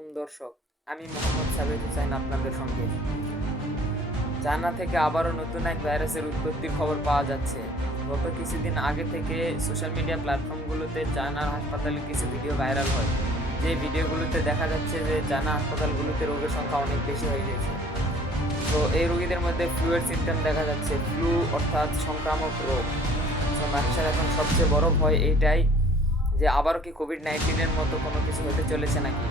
আলাইকুম দর্শক, আমি মোহাম্মদ সাবেক হুসাইন আপনাদের সঙ্গে। চায়না থেকে আবারও নতুন এক ভাইরাসের উৎপত্তির খবর পাওয়া যাচ্ছে। গত কিছুদিন আগে থেকে সোশ্যাল মিডিয়া প্ল্যাটফর্মগুলোতে চায়নার হাসপাতালের কিছু ভিডিও ভাইরাল হয়। যে ভিডিওগুলোতে দেখা যাচ্ছে যে চায়না হাসপাতালগুলোতে রোগীর সংখ্যা অনেক বেশি হয়ে গেছে। তো এই রোগীদের মধ্যে ফ্লুয়ের সিমটম দেখা যাচ্ছে। ফ্লু অর্থাৎ সংক্রামক রোগ। তো মানুষের এখন সবচেয়ে বড় ভয় এইটাই যে আবারও কি কোভিড-19 মতো কোনো কিছু হতে চলেছে নাকি।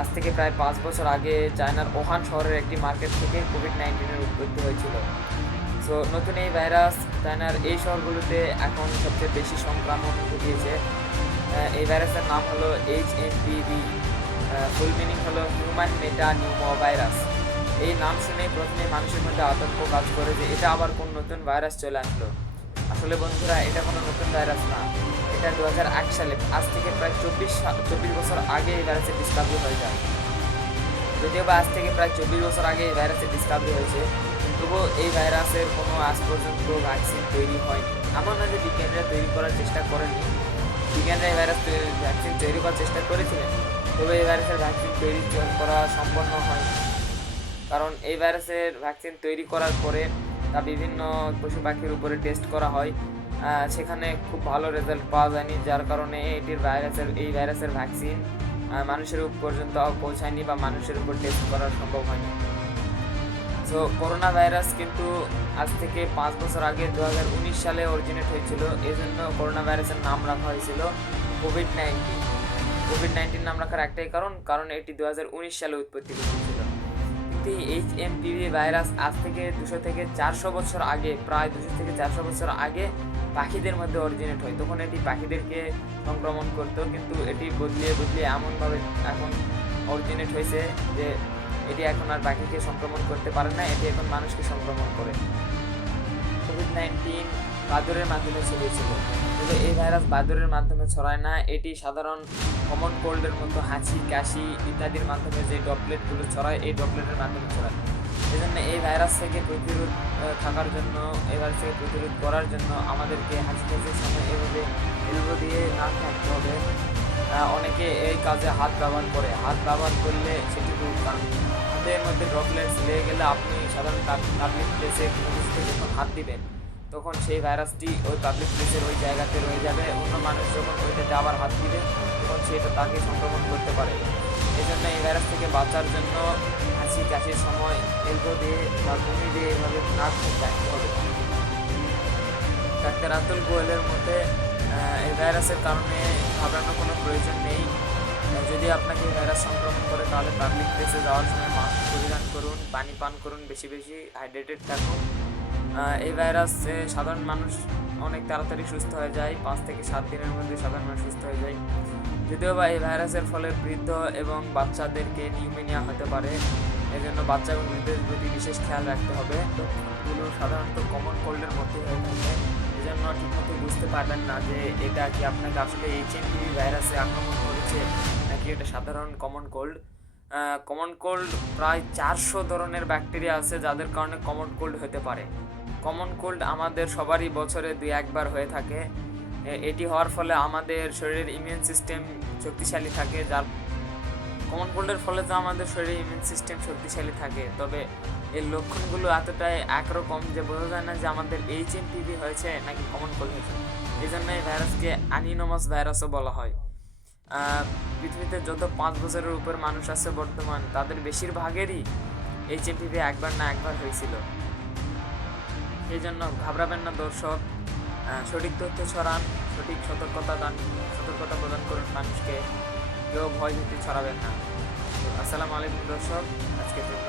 আজ থেকে প্রায় 5 বছর আগে চায়নার ওহান শহরের একটি মার্কেট থেকে কোভিড-19 উৎপত্তি হয়েছিল। সো নতুন এই ভাইরাস চায়নার এই শহরগুলোতে এখন সবচেয়ে বেশি সংক্রমণ ঘটিয়েছে। এই ভাইরাসের নাম হলো HMPV, ফুল মিনিং হলো হিউম্যান মেটা নিউমো ভাইরাস। এই নাম শুনে প্রথমে মানুষের মধ্যে আতঙ্ক কাজ করে যে এটা আবার কোন নতুন ভাইরাস চলে আসলো। আসলে বন্ধুরা, এটা কোনো নতুন ভাইরাস না। এটা 2001 সালে, আজ থেকে প্রায় 24 বছর আগে এই ভাইরাসের ডিসকাভারি হয়ে যায়। যদিও বা আজ থেকে প্রায় 24 বছর আগে এই ভাইরাসের ডিসকাভারি হয়েছে, তবুও এই ভাইরাসের কোনো আজ পর্যন্ত ভ্যাকসিন তৈরি হয়নি। এমন না যে বিজ্ঞানীরা তৈরি করার চেষ্টা করেনি, বিজ্ঞানীরা এই ভ্যাকসিন তৈরি করার চেষ্টা করেছিলেন, তবে এই ভাইরাসের ভ্যাকসিন তৈরি করা সম্পন্ন হয়নি। কারণ এই ভাইরাসের ভ্যাকসিন তৈরি করার পরে তা বিভিন্ন পশু পাখির উপরে টেস্ট করা হয়, সেখানে খুব ভালো রেজাল্ট পাওয়া যায়নি, যার কারণে এই ভাইরাসের ভ্যাকসিন মানুষের পর্যন্ত পৌঁছায়নি বা মানুষের উপর টেস্ট করা সম্ভব হয়নি। সো করোনা ভাইরাস কিন্তু আজ থেকে 5 বছর আগে 2019 সালে অরিজিনেট হয়েছিল। এই জন্য করোনা ভাইরাসের নাম রাখা হয়েছিল কোভিড-19 নাম রাখার একটাই কারণ এটি 2019 সালে উৎপত্তি হয়েছিল। কিন্তু HMPV ভাইরাস আজ থেকে 200 থেকে 400 বছর আগে, প্রায় 200 থেকে 400 বছর আগে পাখিদের মধ্যে অরিজিনেট হয়। তখন এটি পাখিদেরকে সংক্রমণ করতো, কিন্তু এটি বদলিয়ে এমনভাবে এখন অরিজিনেট হয়েছে যে এটি এখন আর পাখিকে সংক্রমণ করতে পারে না, এটি এখন মানুষকে সংক্রমণ করে। কোভিড-19 বাদুড়ের মাধ্যমে ছড়িয়েছিল, তবে এই ভাইরাস বাদুড়ের মাধ্যমে ছড়ায় না। এটি সাধারণ কমন কোল্ডের মতো হাঁচি, কাশি ইত্যাদির মাধ্যমে যে ড্রপলেটগুলো ছড়ায়, এই ড্রপলেটের মাধ্যমে ছড়ায়। এই জন্য এই ভাইরাস থেকে প্রতিরোধ করার জন্য আমাদেরকে হাঁচি কাশির সময় এভাবে এলবো দিয়ে নাক থাকতে হবে। অনেকে এই কাজে হাত ব্যবহার করে, হাত ব্যবহার করলে সেটি খুব হাতের মধ্যে ড্রপলেটস লেগে গেলে আপনি সাধারণ পাবলিক প্লেসে কোনো কিছুতে যখন হাত দিবেন, তখন সেই ভাইরাসটি ওই পাবলিক প্লেসের ওই জায়গাতে রয়ে যাবে। অন্য মানুষ যখন ওইটাতে আবার হাত দিবে, তখন সেটা তাকে সংক্রমণ করতে পারে। এই জন্য এই ভাইরাস থেকে বাঁচার জন্য হাঁচি কাশির সময় এলবো দিয়ে বা বমি দিয়ে এভাবে নাক মুখ রাখতে হবে। ডাক্তার আব্দুল গোয়েলের মতে এই ভাইরাসের কারণে ঘাবড়ানোর কোনো প্রয়োজন নেই। যদি আপনাকে ভাইরাস সংক্রমণ করে তাহলে পাবলিক প্লেসে যাওয়ার সময় মাস্ক পরিধান করুন, পানি পান করুন, বেশি হাইড্রেটেড থাকুন। এই ভাইরাসে সাধারণ মানুষ অনেক তাড়াতাড়ি সুস্থ হয়ে যায়, 5 থেকে 7 দিনের মধ্যে সাধারণ মানুষ সুস্থ হয়ে যায়। যদিও বা এই ভাইরাসের ফলে বৃদ্ধ এবং বাচ্চাদেরকে নিউমোনিয়া হতে পারে, এই জন্য বাচ্চা এবং বৃদ্ধদের প্রতি বিশেষ খেয়াল রাখতে হবে। লক্ষণগুলো সাধারণত কমন কোল্ডের মধ্যে হয়ে থাকে, এই জন্য ঠিকমতো বুঝতে পারবেন না যে এটা কি আপনাকে আসলে HMPV ভাইরাসে আক্রমণ করেছে নাকি এটা সাধারণ কমন কোল্ড। কমন কোল্ড প্রায় 400 ধরনের ব্যাকটেরিয়া আছে যাদের কারণে কমন কোল্ড হতে পারে। কমন কোল্ড আমাদের সবারই বছরে 2-1 বার হয়ে থাকে। এটি হওয়ার ফলে আমাদের শরীরের ইমিউন সিস্টেম শক্তিশালী থাকে। যার কমন কোল্ডের ফলে তো আমাদের শরীরের ইমিউন সিস্টেম শক্তিশালী থাকে, তবে এর লক্ষণগুলো এতটাই একরকম যে বোঝা যায় না যে আমাদের HMPV হয়েছে নাকি কমন কোল্ড হয়েছে। এই জন্য এই ভাইরাসকে অ্যানিনোমাস ভাইরাসও বলা হয়। পৃথিবীতে যত 5 বছরের উপর মানুষ আছে বর্তমান, তাদের বেশিরভাগেরই HMPV একবার না একবার হয়েছিল। এই জন্য ঘাবড়াবেন না দর্শক, সঠিক তথ্য ছড়ান, সঠিক সতর্কতা প্রদান করুন মানুষকে, কেউ ভয় ভীতি ছড়াবেন না। আসসালামু আলাইকুম দর্শক, আজকের জন্য